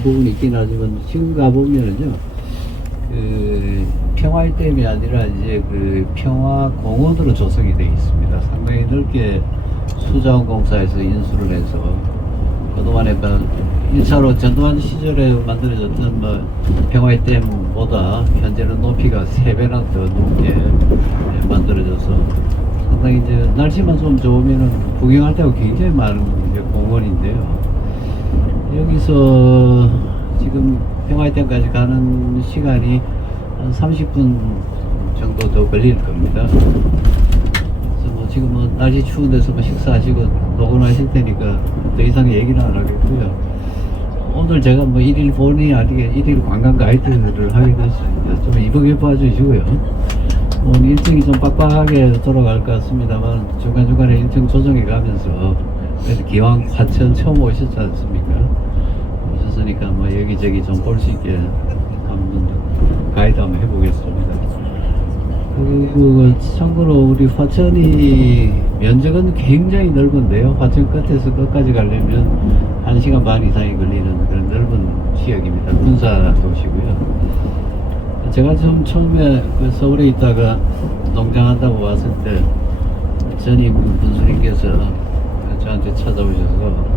부분이 있긴 하지만 지금 가보면은요, 평화의 댐이 아니라 이제 평화공원으로 조성이 되어 있습니다. 상당히 넓게 수자원공사에서 인수를 해서 그동안에 1차로 전두환 시절에 만들어졌던 평화의 댐보다 현재는 높이가 3배나 더 높게 만들어져서 상당히 이제 날씨만 좀 좋으면은 구경할 때가 굉장히 많은 공원인데요. 여기서 지금 평화의 댐까지 가는 시간이 한 30분 정도 더 걸릴 겁니다. 그래서 지금 날씨 추운 데서 식사하시고 녹음하실 테니까 더 이상 얘기는 안 하겠고요. 오늘 제가 1일 본의 아니게 1일 관광 가이드를 하게 됐습니다. 좀 이쁘게 봐주시고요. 오늘 일정이 좀 빡빡하게 돌아갈 것 같습니다만 중간중간에 일정 조정해 가면서 그래서 기왕 화천 처음 오셨지 않습니까? 오셨으니까 여기저기 좀 볼 수 있게 한번 가이드 한번 해보겠습니다. 그리고 참고로 우리 화천이 면적은 굉장히 넓은데요. 화천 끝에서 끝까지 가려면 1시간 반 이상이 걸리는 그런 넓은 지역입니다. 군사 도시고요. 제가 좀 처음에 서울에 있다가 농장한다고 왔을 때 전임 군수님께서 저한테 찾아오셔서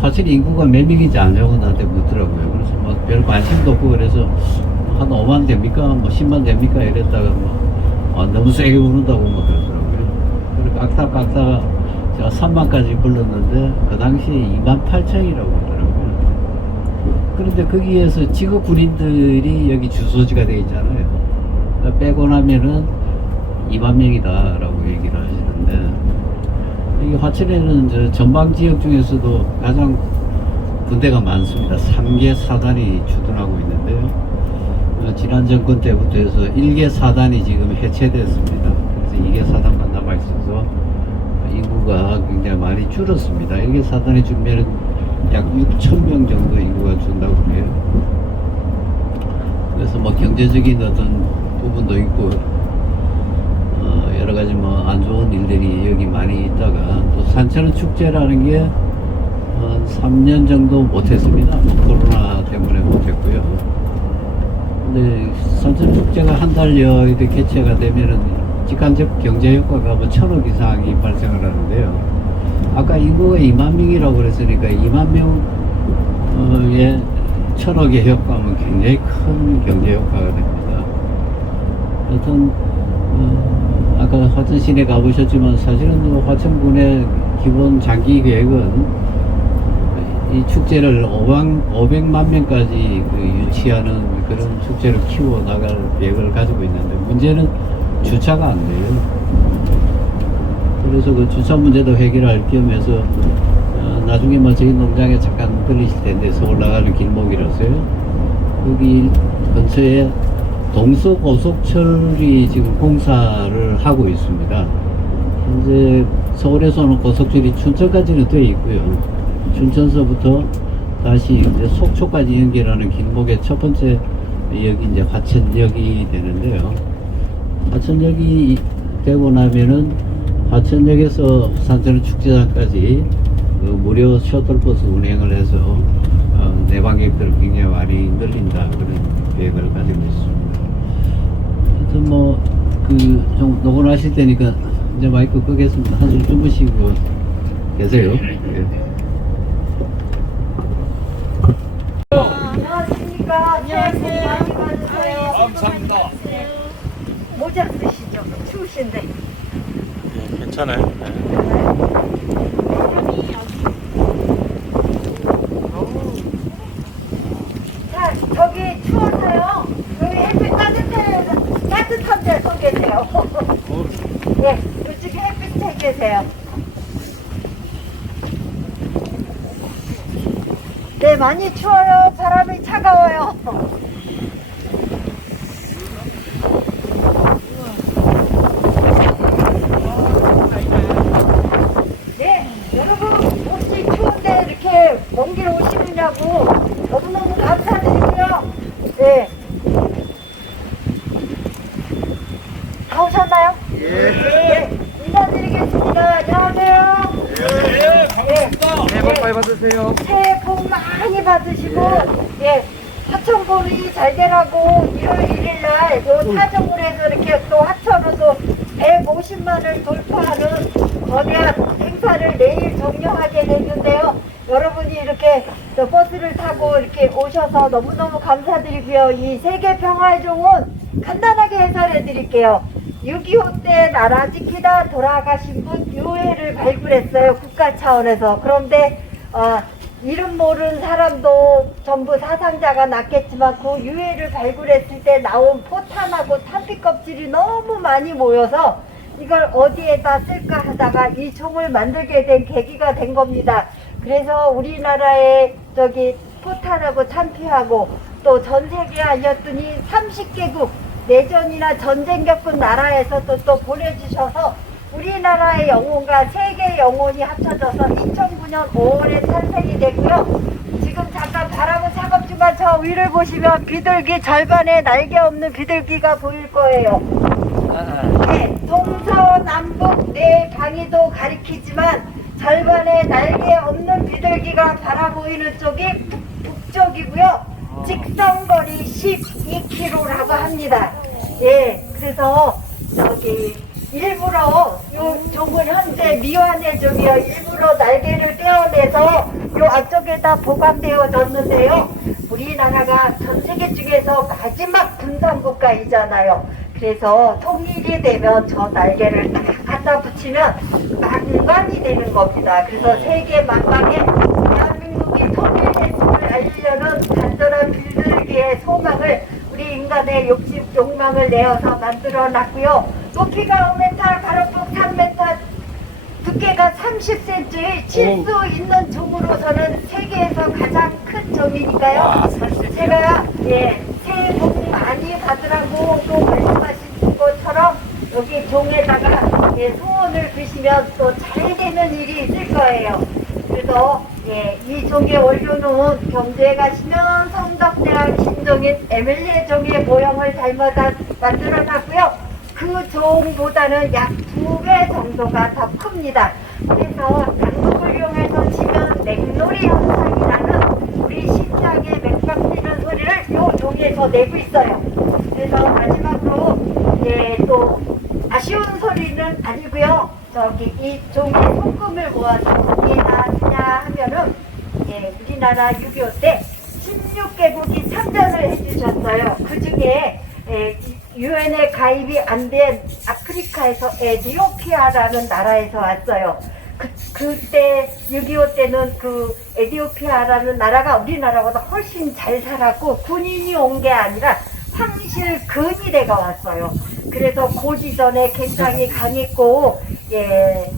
화천 인구가 몇 명인지 아냐고 나한테 묻더라고요. 그래서 별 관심도 없고 그래서 한 5만 됩니까? 10만 됩니까? 이랬다가 너무 세게 부른다고 그러더라고요. 그리고 깎다가 제가 3만까지 불렀는데 그 당시에 2만 8천이라고 그러더라고요. 그런데 거기에서 직업 군인들이 여기 주소지가 되어 있잖아요. 그러니까 빼고 나면은 2만 명이다 라고 얘기를 하시는데, 이 화천에는 전방 지역 중에서도 가장 군대가 많습니다. 3개 사단이 주둔하고 있는데요. 지난 정권 때부터 해서 1개 사단이 지금 해체됐습니다. 그래서 2개 사단만 남아있어서 인구가 굉장히 많이 줄었습니다. 1개 사단이 줄면 약 6,000명 정도 인구가 준다고 해요. 그래서 경제적인 어떤 부분도 있고 여러 가지 안 좋은 일들이 여기 많이 있다가 또 산천어 축제라는 게 3년 정도 못했습니다. 코로나 때문에 못했고요. 근데 산천어 축제가 한 달여 이렇게 개최가 되면은 직간접 경제 효과가 1,000억 이상이 발생을 하는데요. 아까 인구가 2만 명이라고 그랬으니까 2만 명의 1,000억의 효과는 굉장히 큰 경제 효과가 됩니다. 하여튼 아까 화천 시내 가보셨지만 사실은 화천군의 기본 장기 계획은 이 축제를 500만 명까지 유치하는 그런 축제를 키워 나갈 계획을 가지고 있는데 문제는 주차가 안 돼요. 그래서 그 주차 문제도 해결할 겸해서 나중에 저희 농장에 잠깐 들리실 텐데 서울 나가는 길목이라서요. 거기 근처에 동서고속철이 지금 공사를 하고 있습니다. 현재 서울에서는 고속철이 춘천까지는 되어 있고요. 춘천서부터 다시 이제 속초까지 연결하는 길목의 첫 번째 역이 이제 화천역이 되는데요. 화천역이 되고 나면은 화천역에서 산천어 축제장까지 무료 셔틀버스 운행을 해서 내방객들을 굉장히 많이 늘린다 그런 계획을 가지고 있습니다. 하여튼 좀 녹음하실 테니까 이제 마이크 끄겠습니다. 한숨 주무시고 계세요. 예. 안녕하십니까. 안녕하세요. 많이 받으세요. 감사합니다. 모자 쓰시죠? 추우신데. 예, 괜찮아요. 네. 자, 저기 추워서요. 여기 햇빛 따뜻한 데 서 계세요. 네, 이쪽에 햇빛에 계세요. 네, 많이 추워요. 사람이 차가워요. 네, 여러분 혹시 추운데 이렇게 먼 길 오시느냐고 너무너무 감사드리고요. 네. 다 오셨나요? 예. 네, 인사드리겠습니다. 안녕하세요. 예, 반갑습니다. 새해 복 많이 받으세요. 새해 복 많이 이천보리 잘 되라고 1월 1일날 요 타종을 해서 이렇게 또 하천으로 150만을 돌파하는 거대한 행사를 내일 종료하게 됐는데요. 여러분이 이렇게 저 버스를 타고 이렇게 오셔서 너무너무 감사드리고요. 이 세계평화종은 간단하게 해설해 드릴게요. 6.25 때 나라 지키다 돌아가신 분 유해를 발굴했어요. 국가 차원에서. 그런데 이름 모르는 사람도 전부 사상자가 났겠지만 그 유해를 발굴했을 때 나온 포탄하고 탄피 껍질이 너무 많이 모여서 이걸 어디에다 쓸까 하다가 이 총을 만들게 된 계기가 된 겁니다. 그래서 우리나라에 저기 포탄하고 탄피하고 또 전 세계 알렸더니 30개국 내전이나 전쟁 겪은 나라에서 또 보내주셔서 우리나라의 영혼과 세계의 영혼이 합쳐져서 2009년 5월에 탄생이 되고요. 지금 잠깐 바람은 차갑지만 저 위를 보시면 비둘기 절반에 날개 없는 비둘기가 보일 거예요. 네, 동서남북 네 방위도 가리키지만 절반에 날개 없는 비둘기가 바라보이는 쪽이 북쪽이고요. 직선거리 12km라고 합니다. 예, 그래서 저기 일부러 요 종은 현재 미완의 종이요. 일부러 날개를 떼어내서 요 앞쪽에다 보관되어졌는데요. 우리나라가 전 세계 중에서 마지막 분단국가이잖아요. 그래서 통일이 되면 저 날개를 딱 갖다 붙이면 망반이 되는 겁니다. 그래서 세계 만방에 대한민국이 통일했음을 알리려는 간절한 비둘기의 소망을 우리 인간의 욕망을 내어서 만들어 놨고요. 높이가 5m, 가로폭 3m, 두께가 30cm의 칠 수 있는 종으로서는 세계에서 가장 큰 종이니까요. 제가 새해 복 많이 받으라고 또 말씀하신 것처럼 여기 종에다가 소원을 비시면 또 잘 되는 일이 있을 거예요. 그래서 이 종의 원료는 경주에 가시면 성덕대왕 신종인 에밀리의 종의 모형을 닮아다 만들어놨고요. 그 종보다는 약 2배 정도가 더 큽니다. 그래서 양목을 이용해서 치면 맥놀이 현상이라는 우리 심장에 맥박 뛰는 소리를 이 종에서 내고 있어요. 그래서 마지막으로 또 아쉬운 소리는 아니고요. 저기 이 종의 소금을 모아서 어디에다 쓰냐 하면은 우리나라 6.25 때 16개국이 참전을 해주셨어요. 그 중에 유엔에 가입이 안 된 아프리카에서 에디오피아라는 나라에서 왔어요. 그때 6.25 때는 그 에디오피아라는 나라가 우리나라보다 훨씬 잘 살았고 군인이 온 게 아니라 황실 근위대가 왔어요. 그래서 고지전에 굉장히 강했고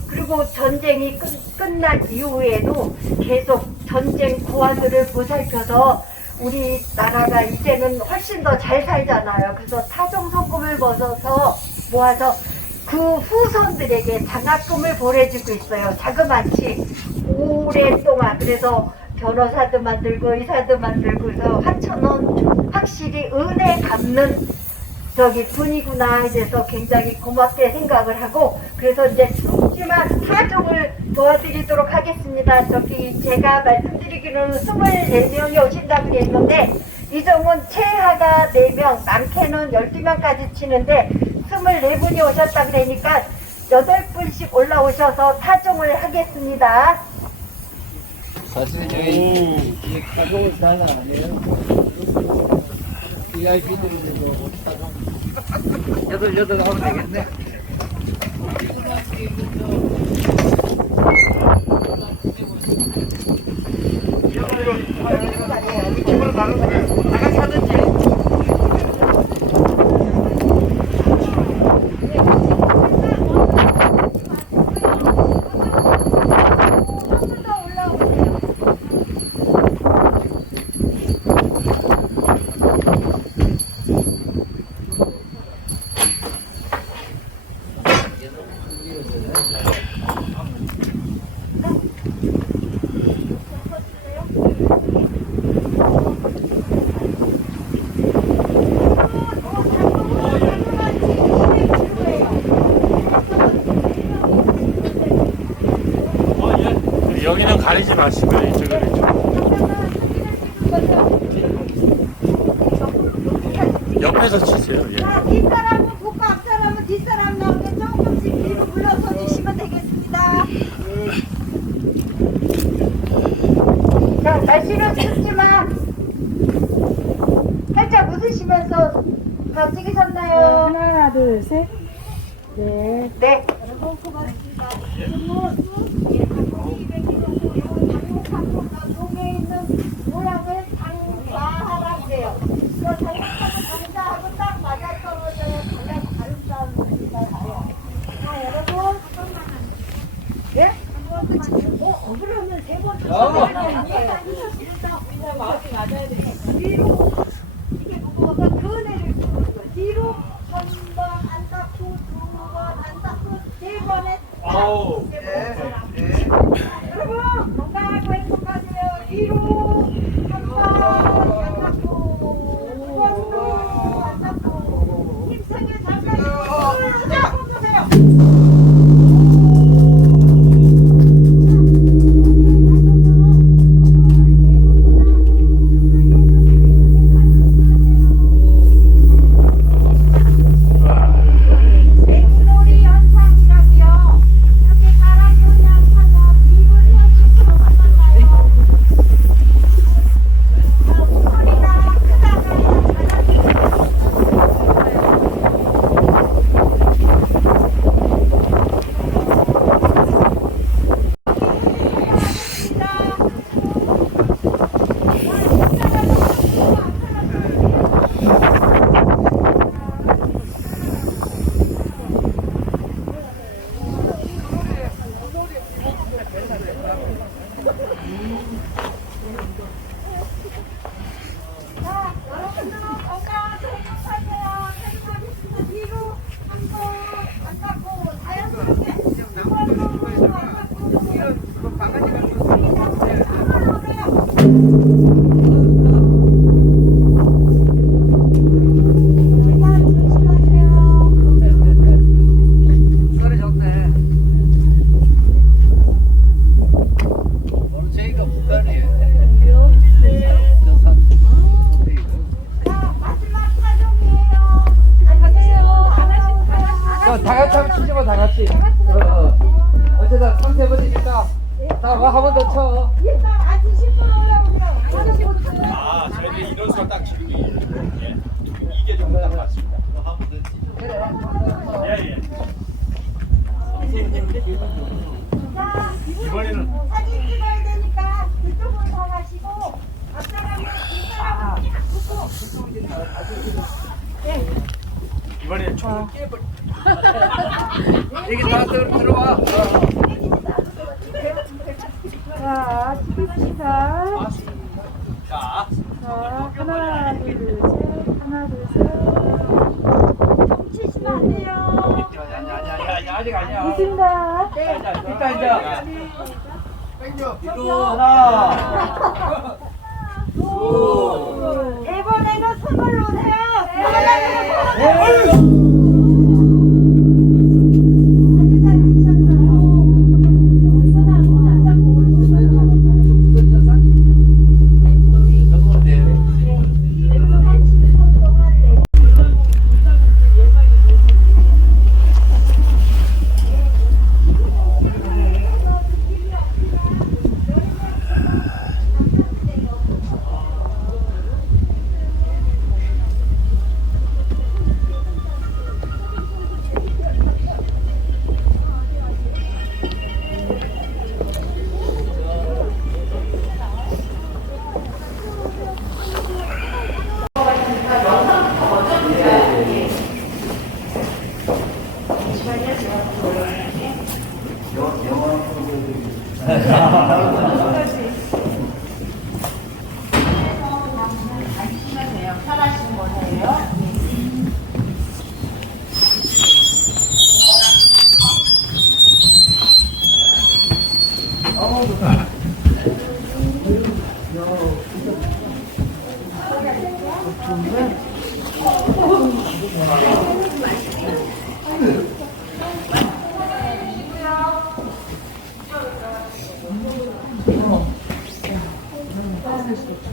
그리고 전쟁이 끝난 이후에도 계속 전쟁 구화들을 보살펴서 우리나라가 이제는 훨씬 더 잘 살잖아요. 그래서 타종소금을 모아서 그 후손들에게 장학금을 보내주고 있어요. 자그마치 오랫동안. 그래서 변호사도 만들고 의사도 만들고 해서 하천은 확실히 은혜 갚는 저기 분이구나 해서 굉장히 고맙게 생각을 하고, 그래서 이제 조금만 타종을 도와드리도록 하겠습니다. 저기 제가 말씀드리기로는 24명이 오신다고 했는데 이 종은 최하가 4명, 많게는 12명까지 치는데 24분이 오셨다 그러니까 8분씩 올라오셔서 타종을 하겠습니다. 사실 저희 이 가족을 사는 아니에요. VIP들이 뭐 여덟 하면 되겠네. 여기는 가리지 마시고요. 이쪽으로. 옆에서 치세요. 예. 자, 뒷사람은 붙고 앞사람은 뒷사람 나오게 조금씩 뒤로 물러서 주시면 되겠습니다. 자, 날씨는 춥지만 살짝 웃으시면서 다 찍으셨나요? 하나, 둘, 셋. 네. 네. 여러분 고맙습니다. 지금은 동에 있는 모양은 장마하라고요. 그 장마하고 장자하고 딱 맞아떨어져야 가장 아름다운 것이 나요. 자, 여러분. 예? 그러면 세 번. 마음이 맞아야 돼. 뒤로 이게 무거워서 그네를 푸는 거. 뒤로 한 번 안 닦고 두 번 안 닦고 세 번에 아우. 여러분 건강하고 행복하세요. 뒤로 한 번 안 닦고 두 번도 안 닦고 힘차게 잘 닦고 자, 손 보세요. 맥놀이 현상이라고요. 이렇게 사람이 그냥 타면 입을 펴주시고 만나요. 소리가 크다가 자, 여러분들 건강하게 행복하세요. 행복하겠습니다. 뒤로 한 번 안 닦고 자연스럽게 두 번도 안 닦고 소리 좋네. 오늘 저희가 부산이에요. 저 산. 자, 마지막 사정이에요. 안녕하세요. 다 같이 한번 치지 마, 다 같이. 어쩌다 3세번이니까. 자, 한 번 더 쳐. 일단 앉으실 분 올라오세요. 아, 저희들 인원수가 딱 지금 예. 이게 정도 딱 맞습니다. 예, 예. 자, 이번에는 사진 찍어야 되니까 그쪽으로 다 가시고 앞사람은 뒷사람은 딱 붙고 이번에 총 여기 다 들어와. 자, 찍읍시다. 자, 자, 하나, 둘, 셋. 하나, 둘, 셋. 멈추시면 안 돼요. 아니, 아직 아니야. 있습니다. 일단 이제. 뒤로 하나. 이번에는 선물로 오세요.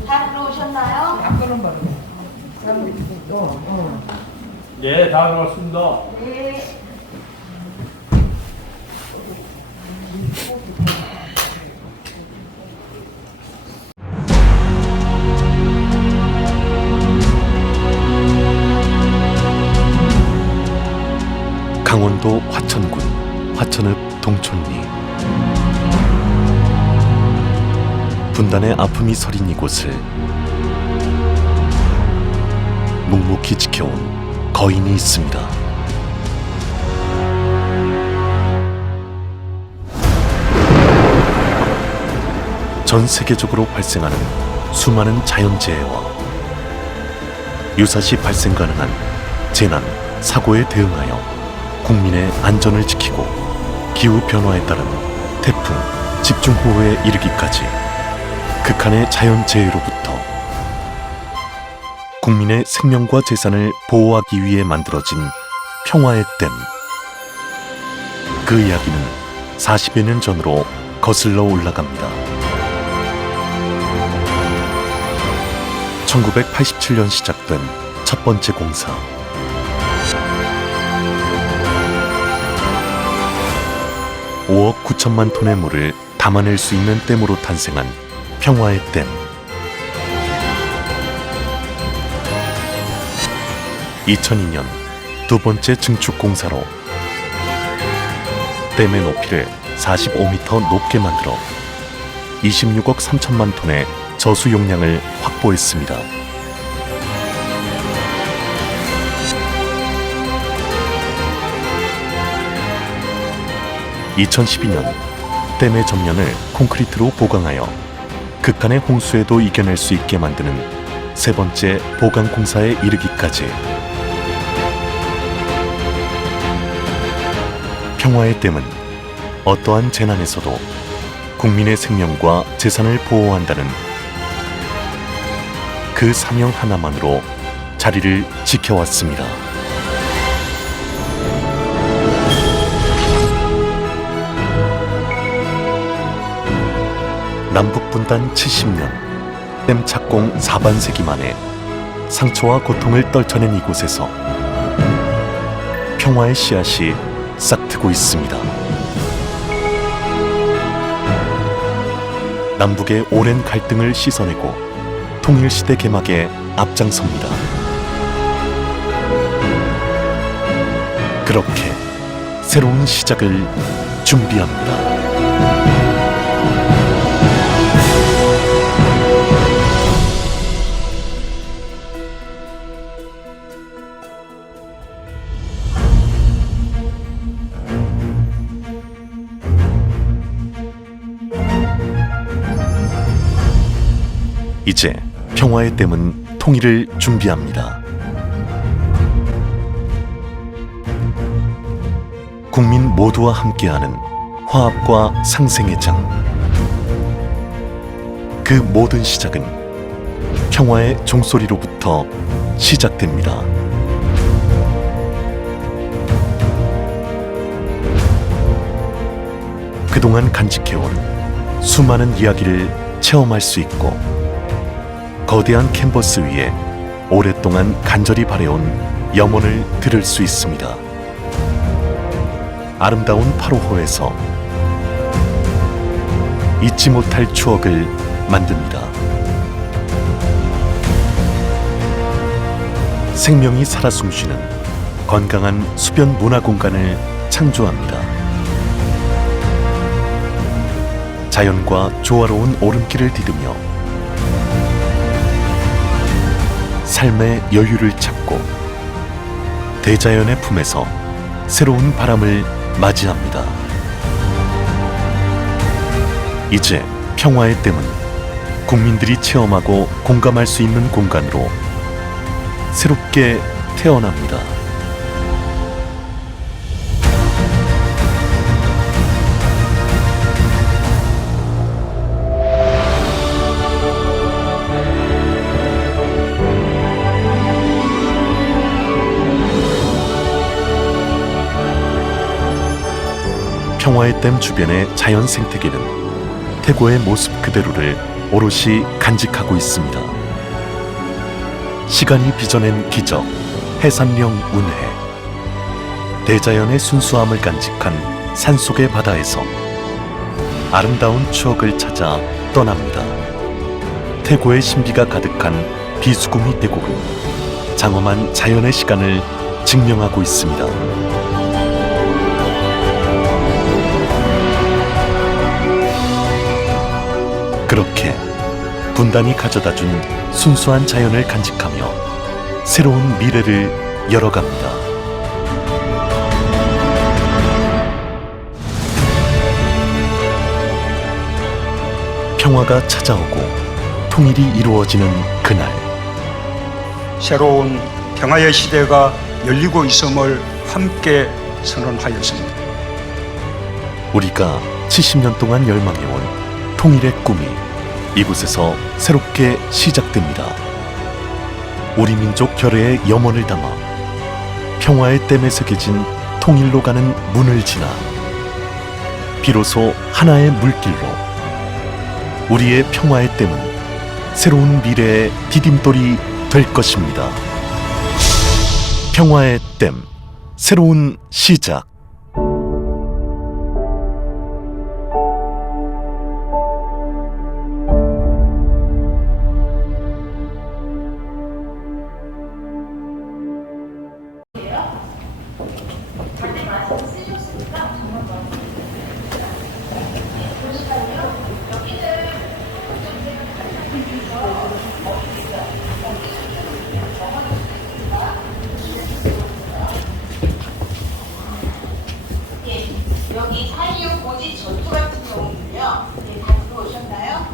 다 들어오셨나요? 닦는 바로. 예, 다 들어왔습니다. 강원도 화천군 화천읍 동촌리. 분단의 아픔이 서린 이곳을 묵묵히 지켜온 거인이 있습니다. 전 세계적으로 발생하는 수많은 자연재해와 유사시 발생 가능한 재난, 사고에 대응하여 국민의 안전을 지키고 기후변화에 따른 태풍, 집중호우에 이르기까지 극한의 자연재해로부터 국민의 생명과 재산을 보호하기 위해 만들어진 평화의 댐. 그 이야기는 40여 년 전으로 거슬러 올라갑니다. 1987년 시작된 첫 번째 공사. (5억 9천만) 톤의 물을 담아낼 수 있는 댐으로 탄생한 평화의 댐. (2002년) 두 번째 증축 공사로 댐의 높이를 45m 높게 만들어 26억 3천만 톤의 저수 용량을 확보했습니다. 2012년 댐의 전면을 콘크리트로 보강하여 극한의 홍수에도 이겨낼 수 있게 만드는 세 번째 보강 공사에 이르기까지 평화의 댐은 어떠한 재난에서도 국민의 생명과 재산을 보호한다는 그 사명 하나만으로 자리를 지켜왔습니다. 남북분단 70년, 댐 착공 4반세기 만에 상처와 고통을 떨쳐낸 이곳에서 평화의 씨앗이 싹트고 있습니다. 남북의 오랜 갈등을 씻어내고 통일시대 개막에 앞장섭니다. 그렇게 새로운 시작을 준비합니다. 이제 평화의 댐은 통일을 준비합니다. 국민 모두와 함께하는 화합과 상생의 장. 그 모든 시작은 평화의 종소리로부터 시작됩니다. 그동안 간직해온 수많은 이야기를 체험할 수 있고 거대한 캔버스 위에 오랫동안 간절히 바래온 염원을 들을 수 있습니다. 아름다운 8호호에서 잊지 못할 추억을 만듭니다. 생명이 살아 숨쉬는 건강한 수변 문화 공간을 창조합니다. 자연과 조화로운 오름길을 디디며 삶의 여유를 찾고 대자연의 품에서 새로운 바람을 맞이합니다. 이제 평화의 댐은 국민들이 체험하고 공감할 수 있는 공간으로 새롭게 태어납니다. 평화의 댐 주변의 자연 생태계는 태고의 모습 그대로를 오롯이 간직하고 있습니다. 시간이 빚어낸 기적, 해산령 운해. 대자연의 순수함을 간직한 산속의 바다에서 아름다운 추억을 찾아 떠납니다. 태고의 신비가 가득한 비수구미 계곡은 장엄한 자연의 시간을 증명하고 있습니다. 그렇게 분단이 가져다준 순수한 자연을 간직하며 새로운 미래를 열어갑니다. 평화가 찾아오고 통일이 이루어지는 그날, 새로운 평화의 시대가 열리고 있음을 함께 선언하였습니다. 우리가 70년 동안 열망해온 통일의 꿈이 이곳에서 새롭게 시작됩니다. 우리 민족 결의의 염원을 담아 평화의 댐에 새겨진 통일로 가는 문을 지나 비로소 하나의 물길로 우리의 평화의 댐은 새로운 미래의 디딤돌이 될 것입니다. 평화의 댐, 새로운 시작. 여기 4.25 고지 전투 같은 경우는요, 다 들어오셨나요?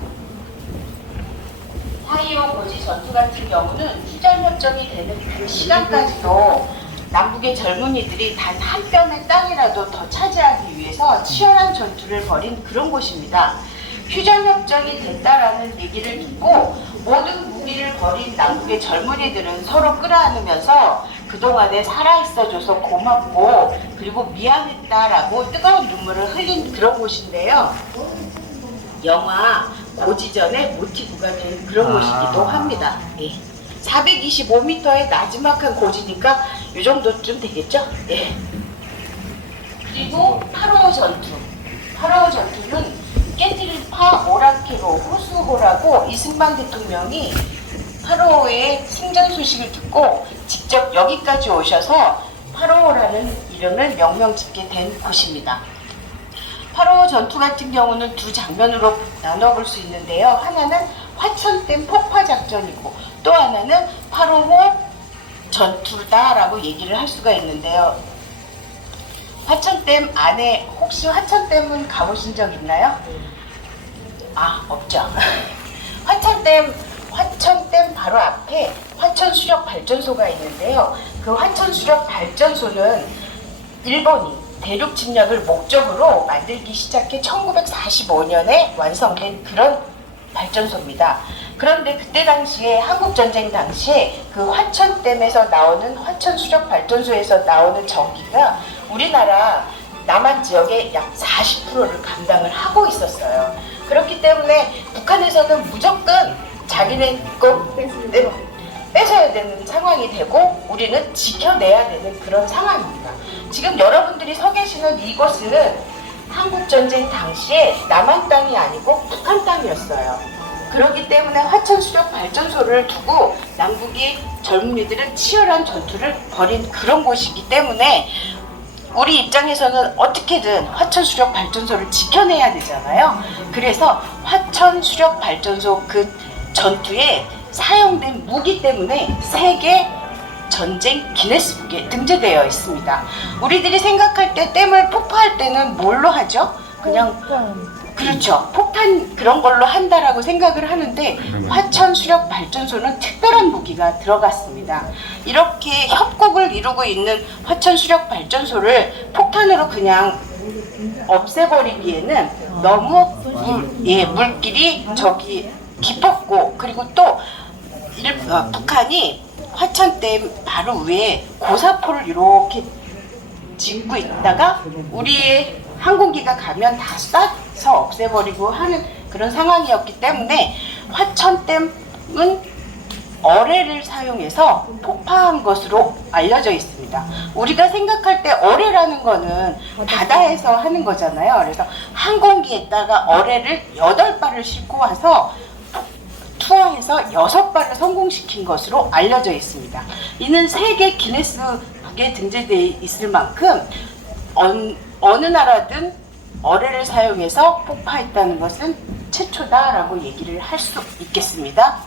4.25 고지 전투 같은 경우는 휴전협정이 되는 그 시간까지도 남북의 젊은이들이 단 한 뼘의 땅이라도 더 차지하기 위해서 치열한 전투를 벌인 그런 곳입니다. 휴전협정이 됐다라는 얘기를 듣고 모든 무기를 버린 남북의 젊은이들은 서로 끌어안으면서 그동안에 살아있어줘서 고맙고 그리고 미안했다라고 뜨거운 눈물을 흘린 그런 곳인데요. 영화 고지전의 모티브가 된 그런 곳이기도 합니다. 예. 425m의 나지막한 고지니까 이 정도쯤 되겠죠? 예. 그리고 8.25 전투. 8.25 전투는 깨트릴파 오라케로 호수호라고 이승만 대통령이 8.25의 승전 소식을 듣고 직접 여기까지 오셔서 8.25라는 이름을 명명 짓게 된 곳입니다. 8.25 전투 같은 경우는 두 장면으로 나눠볼 수 있는데요. 하나는 화천댐 폭파 작전이고 또 하나는 8.25 전투다라고 얘기를 할 수가 있는데요. 화천댐 안에 혹시 화천댐은 가보신 적 있나요? 아, 없죠. 화천댐 바로 앞에 화천수력발전소가 있는데요. 그 화천수력발전소는 일본이 대륙 침략을 목적으로 만들기 시작해 1945년에 완성된 그런 발전소입니다. 그런데 그때 당시에 한국전쟁 당시에 그 화천댐에서 나오는 화천수력발전소에서 나오는 전기가 우리나라 남한 지역의 약 40%를 감당을 하고 있었어요. 그렇기 때문에 북한에서는 무조건 자기네 것 뺏어야 되는 상황이 되고 우리는 지켜내야 되는 그런 상황입니다. 지금 여러분들이 서 계시는 이곳은 한국전쟁 당시에 남한 땅이 아니고 북한 땅이었어요. 그렇기 때문에 화천수력발전소를 두고 남북의 젊은이들은 치열한 전투를 벌인 그런 곳이기 때문에 우리 입장에서는 어떻게든 화천수력발전소를 지켜내야 되잖아요. 그래서 화천수력발전소 그 전투에 사용된 무기 때문에 세계 전쟁 기네스북에 등재되어 있습니다. 우리들이 생각할 때 댐을 폭파할 때는 뭘로 하죠? 그냥 그렇죠. 폭탄 그런 걸로 한다라고 생각을 하는데 화천수력발전소는 특별한 무기가 들어갔습니다. 이렇게 협곡을 이루고 있는 화천수력발전소를 폭탄으로 그냥 없애버리기에는 너무 물길이 저기 깊었고 그리고 또 북한이 화천댐 바로 위에 고사포를 이렇게 짓고 있다가 우리의 항공기가 가면 다 쏴서 없애버리고 하는 그런 상황이었기 때문에 화천댐은 어뢰를 사용해서 폭파한 것으로 알려져 있습니다. 우리가 생각할 때 어뢰라는 거는 바다에서 하는 거잖아요. 그래서 항공기에다가 어뢰를 8발을 싣고 와서 투하해서 6발을 성공시킨 것으로 알려져 있습니다. 이는 세계 기네스북에 등재되어 있을 만큼 어느 나라든 어뢰를 사용해서 폭파했다는 것은 최초다라고 얘기를 할 수 있겠습니다.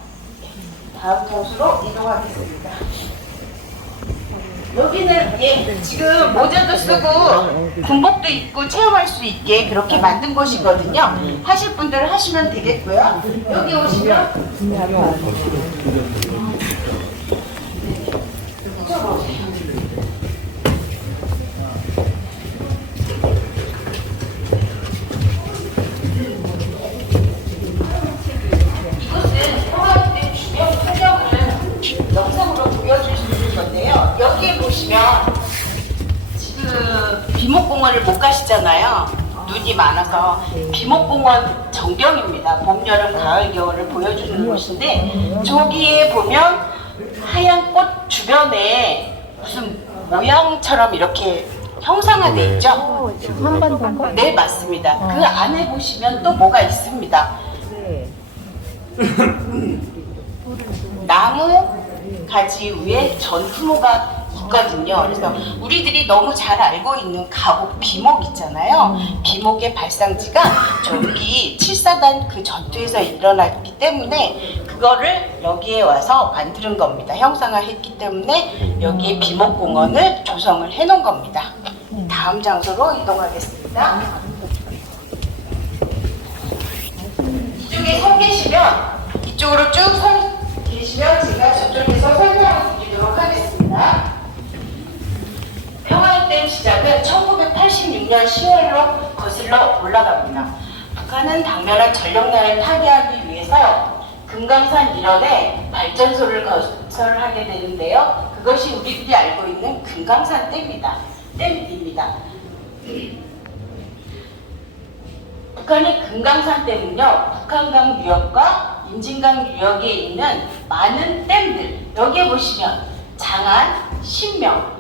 다음 장소로 이동하겠습니다. 여기는 지금 모자도 쓰고 군복도 입고 체험할 수 있게 그렇게 만든 곳이거든요. 하실 분들은 하시면 되겠고요. 여기 오시면 이쪽으로 오세요. 이곳은 평화의 주변 풍경을 영상으로 보여줄 수 있는 건데요. 여기에 보시면 지금 비목공원을 못 가시잖아요. 눈이 많아서 비목공원 전경입니다. 봄, 여름, 가을, 겨울을 보여주는 곳인데 저기에 보면 하얀 꽃 주변에 무슨 모양처럼 이렇게 형상화되어 있죠? 네, 맞습니다. 그 안에 보시면 또 뭐가 있습니다. 나무 가지 위에 전투모가 있거든요. 그래서 우리들이 너무 잘 알고 있는 가곡 비목 있잖아요. 비목의 발상지가 저기 7사단 그 전투에서 일어났기 때문에 그거를 여기에 와서 만드는 겁니다. 형상화했기 때문에 여기에 비목공원을 조성을 해놓은 겁니다. 다음 장소로 이동하겠습니다. 이쪽에 서 계시면 이쪽으로 쭉 서 계시면 제가 저쪽에서 설명을 드리도록 하겠습니다. 평화의 시작은 1986년 10월로 거슬러 올라갑니다. 북한은 당면한 전력난을 타개하기 위해서 금강산 일원에 발전소를 건설하게 되는데요. 그것이 우리들이 알고 있는 금강산 댐입니다. 북한의 금강산 댐은요, 북한강 유역과 임진강 유역에 있는 많은 댐들, 여기에 보시면 장안, 신명,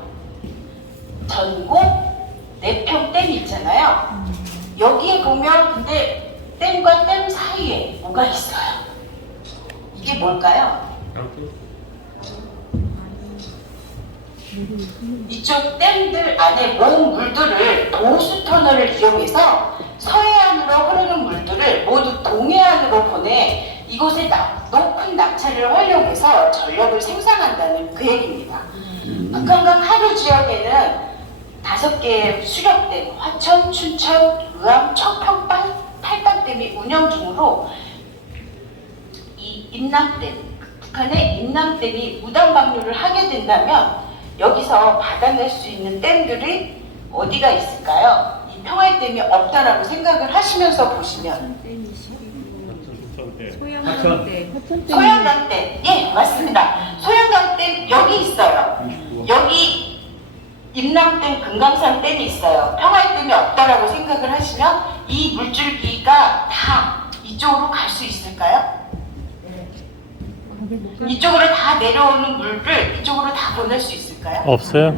전곡, 내평 댐이 있잖아요. 여기에 보면 근데 댐과 댐 사이에 뭐가 있어요? 이게 뭘까요? 이쪽 댐들 안에 모은 물들을 보수 터널을 이용해서 서해안으로 흐르는 물들을 모두 동해안으로 보내 이곳의 높은 낙차를 활용해서 전력을 생산한다는 계획입니다. 북한강 하류 지역에는 5개의 수력댐, 화천, 춘천, 의암, 청평, 팔당댐이 운영 중으로 이 임남댐, 북한의 임남댐이 무단 방류를 하게 된다면 여기서 받아낼 수 있는 댐들이 어디가 있을까요? 이 평화의 댐이 없다라고 생각을 하시면서 보시면 소양강댐, 예, 맞습니다. 소양강댐 여기 있어요. 여기 임남댐, 금강산 댐이 있어요. 평화의 댐이 없다라고 생각을 하시면 이 물줄기가 다 이쪽으로 갈 수 있을까요? 이쪽으로 다 내려오는 물을 이쪽으로 다 보낼 수 있을까요? 없어요.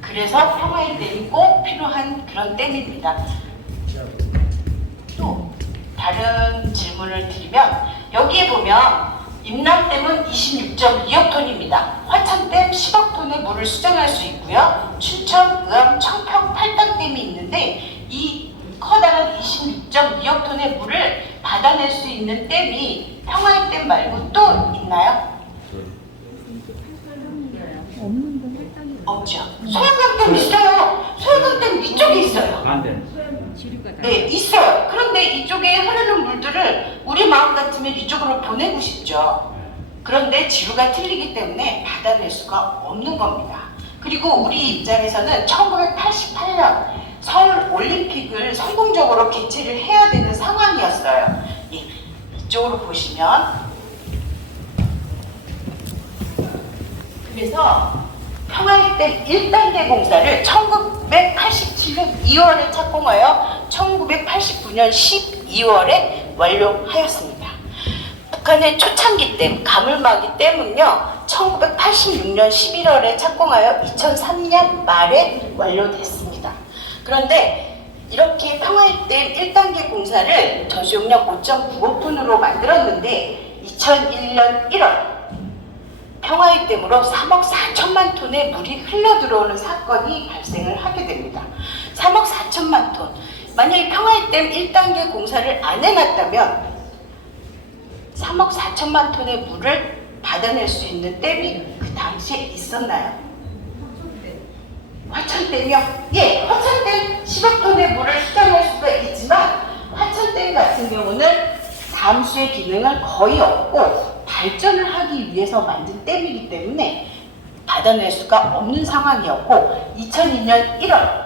그래서 평화의 댐이 꼭 필요한 그런 댐입니다. 또 다른 질문을 드리면 여기에 보면 임남댐은 26.2억 톤입니다. 화천댐 10억 톤의 물을 수정할 수 있고요. 춘천, 의암, 청평, 팔당댐이 있는데 이 커다란 26.2억 톤의 물을 받아낼 수 있는 댐이 평화의 댐 말고 또 있나요? 없죠. 소양강댐 있어요. 소양강댐 이쪽에 있어요. 네, 있어요. 그런데 이쪽에 흐르는 물들을 우리 마음 같으면 이쪽으로 보내고 싶죠. 그런데 지루가 틀리기 때문에 받아낼 수가 없는 겁니다. 그리고 우리 입장에서는 1988년 서울 올림픽을 성공적으로 개최를 해야 되는 상황이었어요. 예, 이쪽으로 보시면 그래서 평화의 댐 1단계 공사를 1987년 2월에 착공하여 1989년 12월에 완료하였습니다. 북한의 초창기 댐, 가물마기 댐은요 1986년 11월에 착공하여 2003년 말에 완료됐습니다. 그런데 이렇게 평화의 댐 1단계 공사를 전시용량 5.95 톤으로 만들었는데 2001년 1월 평화의 댐으로 3억 4천만 톤의 물이 흘러들어오는 사건이 발생을 하게 됩니다. 3억 4천만 톤. 만약에 평화의 댐 1단계 공사를 안 해놨다면 3억 4천만 톤의 물을 받아낼 수 있는 댐이 그 당시에 있었나요? 화천댐이요? 예, 화천댐 10억 톤의 물을 수장할 수가 있지만 화천댐 같은 경우는 담수의 기능을 거의 없고 발전을 하기 위해서 만든 댐이기 때문에 받아낼 수가 없는 상황이었고 2002년 1월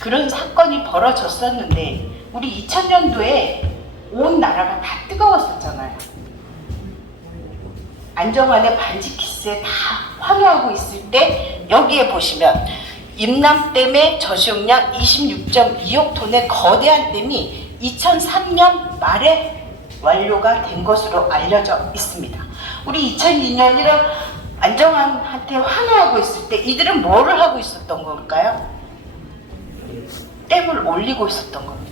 그런 사건이 벌어졌었는데 우리 2000년도에 온 나라가 다 뜨거웠었잖아요. 안정환의 반지 키스에 다 환호하고 있을 때 여기에 보시면 임남댐의 저수용량 26.2억 톤의 거대한 댐이 2003년 말에 완료가 된 것으로 알려져 있습니다. 우리 2002년 1월 안정환한테 환호하고 있을 때 이들은 뭐를 하고 있었던 걸까요? 댐을 올리고 있었던 겁니다.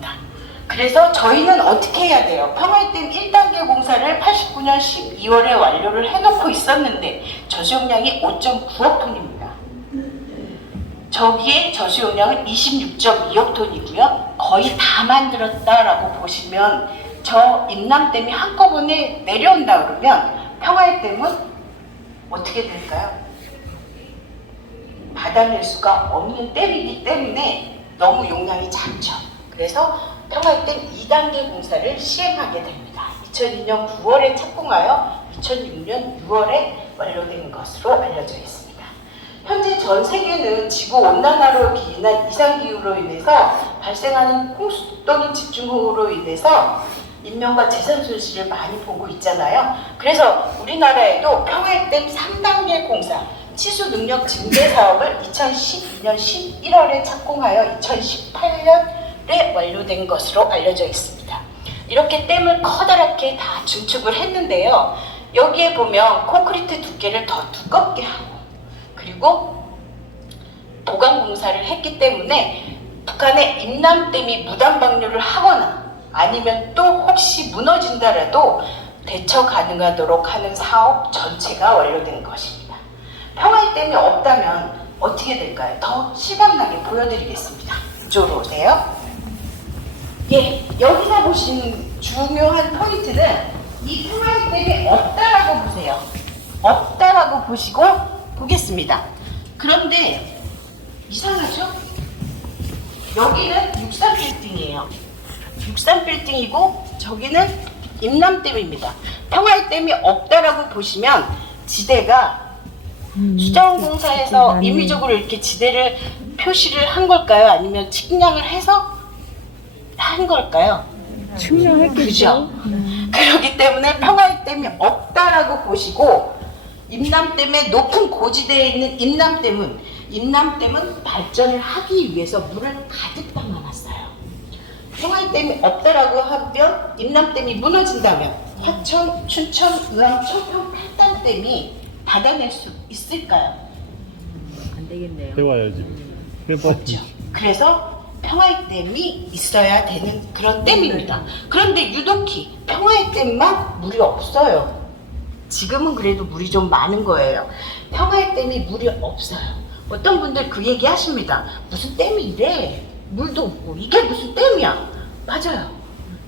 그래서 저희는 어떻게 해야 돼요? 평화의 댐 1단계 공사를 89년 12월에 완료를 해놓고 있었는데 저수용량이 5.9억 톤입니다. 저기에 저수용량은 26.2억 톤이고요. 거의 다 만들었다라고 보시면 저 임남댐이 한꺼번에 내려온다 그러면 평화의 댐은 어떻게 될까요? 받아낼 수가 없는 댐이기 때문에 너무 용량이 작죠. 그래서 평화의 댐 2단계 공사를 시행하게 됩니다. 2002년 9월에 착공하여 2006년 6월에 완료된 것으로 알려져 있습니다. 현재 전 세계는 지구온난화로 기인한 이상기후로 인해서 발생하는 홍수 또는 집중호우로 인해서 인명과 재산 손실을 많이 보고 있잖아요. 그래서 우리나라에도 평화의 댐 3단계 공사 치수 능력 증대 사업을 2012년 11월에 착공하여 2018년에 완료된 것으로 알려져 있습니다. 이렇게 댐을 커다랗게 다 증축을 했는데요. 여기에 보면 콘크리트 두께를 더 두껍게 하고 그리고 보강 공사를 했기 때문에 북한의 임남댐이 무단 방류를 하거나 아니면 또 혹시 무너진다라도 대처 가능하도록 하는 사업 전체가 완료된 것입니다. 평화의 댐이 없다면 어떻게 될까요? 더 실감나게 보여드리겠습니다. 이쪽으로 오세요. 예, 여기서 보신 중요한 포인트는 이 평화의 댐이 없다라고 보세요. 없다라고 보시고 보겠습니다. 그런데 이상하죠? 여기는 63빌딩이에요. 63빌딩이고 저기는 임남댐입니다. 평화의 댐이 없다라고 보시면 지대가 수자원공사에서 임의적으로 이렇게 지대를 표시를 한 걸까요? 아니면 측량을 해서 한 걸까요? 측량했겠죠. 그죠? 그렇기 때문에 평화의 댐이 없다라고 보시고 임남댐의 높은 고지대에 있는 임남댐은 발전을 하기 위해서 물을 가득 담아놨어요. 평화의 댐이 없다라고 하면 임남댐이 무너진다면 화천, 춘천, 의왕, 청평 8단댐이 받아낼 수 있을까요? 안 되겠네요. 해와야지. 없죠. 그래서 평화의 댐이 있어야 되는 그런 댐입니다. 그런데 유독히 평화의 댐만 물이 없어요. 지금은 그래도 물이 좀 많은 거예요. 평화의 댐이 물이 없어요. 어떤 분들 그 얘기 하십니다. 무슨 댐이 이래? 물도 없고 이게 무슨 댐이야? 맞아요.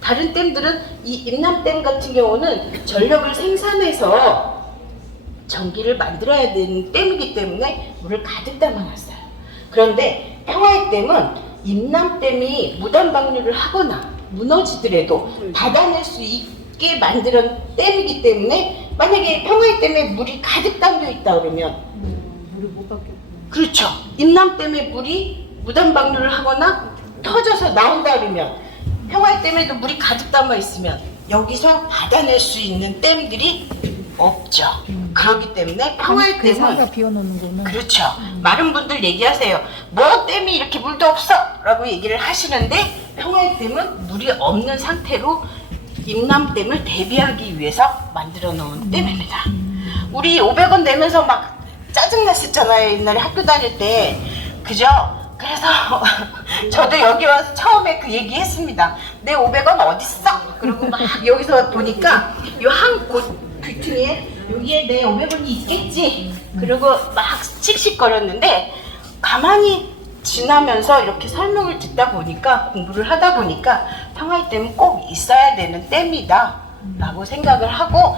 다른 댐들은 이 임남댐 같은 경우는 전력을 생산해서 전기를 만들어야 되는 댐이기 때문에 물을 가득 담아놨어요. 그런데 평화의 댐은 임남댐이 무단 방류를 하거나 무너지더라도 받아낼 수 있게 만드는 댐이기 때문에 만약에 평화의 댐에 물이 가득 담겨 있다 그러면 물을 못 받겠구나. 그렇죠. 임남댐에 물이 무단 방류를 하거나 터져서 나온다 그러면 평화의 댐에도 물이 가득 담아 있으면 여기서 받아낼 수 있는 댐들이 없죠. 그렇기 때문에 평화의 댐은 비워놓는구나. 그렇죠. 많은 분들 얘기하세요. 뭐 댐이 이렇게 물도 없어? 라고 얘기를 하시는데 평화의 댐은 물이 없는 상태로 임남댐을 대비하기 위해서 만들어 놓은 댐입니다. 우리 500원 내면서 막 짜증났었잖아요. 옛날에 학교 다닐 때. 그죠? 그래서 저도 여기 와서 처음에 그 얘기 했습니다. 내 500원 어딨어? 그리고 막 여기서 보니까 요 한 귀퉁이에 여기에 내 500원이 있겠지. 그리고 막 씩씩거렸는데 가만히 지나면서 이렇게 설명을 듣다 보니까 공부를 하다 보니까 평화이댐은 꼭 있어야 되는 댐이다 라고 생각을 하고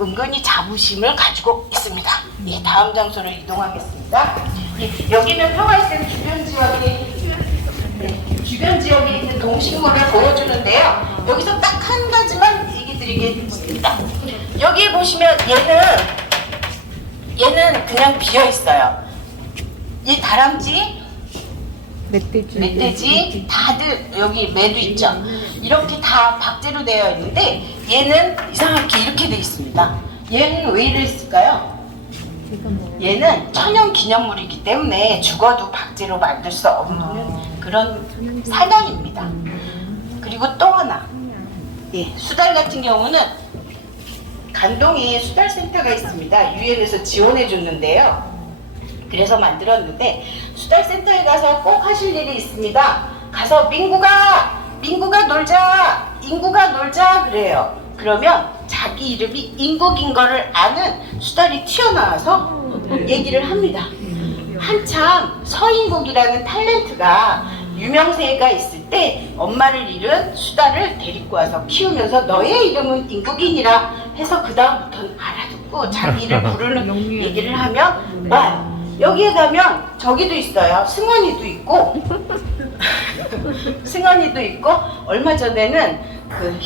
은근히 자부심을 가지고 있습니다. 예, 다음 장소로 이동하겠습니다. 예, 여기는 평화이댐 주변 지역에 있는 동식물을 보여주는데요. 여기서 딱 한 가지만 얘기 드리겠습니다. 여기 보시면 얘는 그냥 비어 있어요. 이 다람쥐, 멧돼지, 다들 여기 매도 있죠. 이렇게 다 박제로 되어 있는데 얘는 이상하게 이렇게 돼 있습니다. 얘는 왜 이랬을까요? 얘는 천연 기념물이기 때문에 죽어도 박제로 만들 수 없는 그런 사냥입니다. 그리고 또 하나, 예, 수달 같은 경우는 간동에 수달센터가 있습니다. 유엔에서 지원해 줬는데요. 그래서 만들었는데 수달센터에 가서 꼭 하실 일이 있습니다. 가서 민구가 놀자, 인구가 놀자 그래요. 그러면 자기 이름이 인국인 거를 아는 수달이 튀어나와서 얘기를 합니다. 한참 서인국이라는 탤런트가 유명세가 있을 때 엄마를 잃은 수달을 데리고 와서 키우면서 너의 이름은 인국인이라 해서 그 다음부터는 알아듣고 자기를 부르는 얘기를 하면 와요. 여기에 가면 저기도 있어요. 승원이도 있고 승원이도 있고 얼마 전에는 그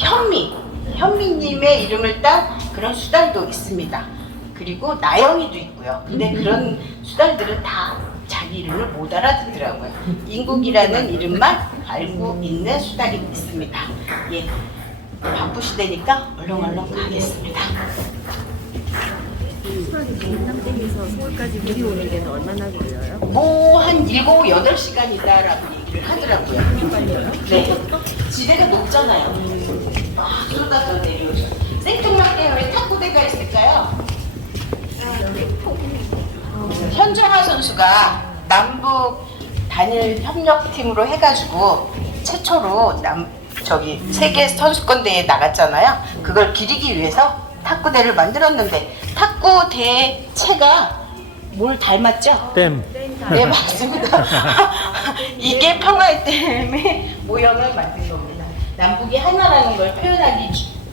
현미님의 이름을 딴 그런 수달도 있습니다. 그리고 나영이도 있고요. 근데 그런 수달들은 다 자기 이름을 못 알아듣더라고요. 인국이라는 이름만 알고 있는 수달이 있습니다. 예, 바쁘시다니까 얼렁얼렁 가겠습니다. 임남댐에서 서울까지 물이 오는 데는 얼마나 걸려요? 뭐 한 7, 8시간이다라고 얘기를 하더라고요. 네. 지대가 높잖아요. 막 쏟아져 내려오죠. 생뚱맞게 왜 탁구대가 있을까요? 현정아 선수가 남북 단일 협력팀으로 해가지고 최초로 세계 선수권대회에 나갔잖아요. 그걸 기리기 위해서 탁구대를 만들었는데 탁구대 채가 뭘 닮았죠? 댐. 네, 맞습니다. 이게 평화이댐의 모형을 만든 겁니다. 남북이 하나라는 걸 표현하기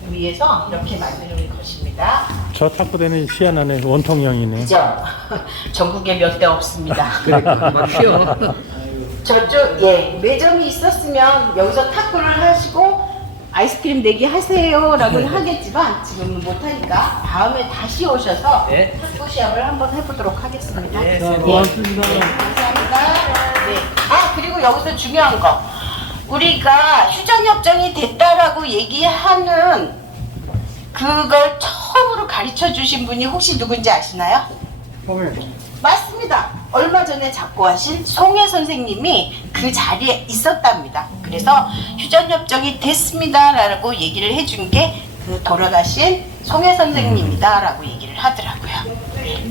위해서 이렇게 만드는 것입니다. 저 탁구대는 희한하네. 원통형이네. 그죠? 전국에 몇 대 없습니다. 그러니까 막 쉬어. 저쪽, 예, 매점이 있었으면 여기서 탁구를 하시고 아이스크림 내기 하세요 라고는 하겠지만 지금은 못하니까 다음에 다시 오셔서 네. 탁구 시합을 한번 해보도록 하겠습니다. 네, 고맙습니다. 감사합니다. 네. 아, 그리고 여기서 중요한 거. 우리가 휴전협정이 됐다라고 얘기하는 그걸 처음으로 가르쳐 주신 분이 혹시 누군지 아시나요? 맞습니다. 얼마 전에 작고하신 송혜 선생님이 그 자리에 있었답니다. 그래서 휴전협정이 됐습니다라고 얘기를 해준 게 그 돌아가신 송혜 선생님이다라고 얘기를 하더라고요. 네.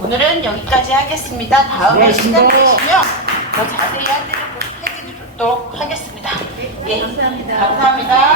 오늘은 여기까지 하겠습니다. 다음에 시간 되시면 더 자세히 해드리도록 하겠습니다. 예, 감사합니다.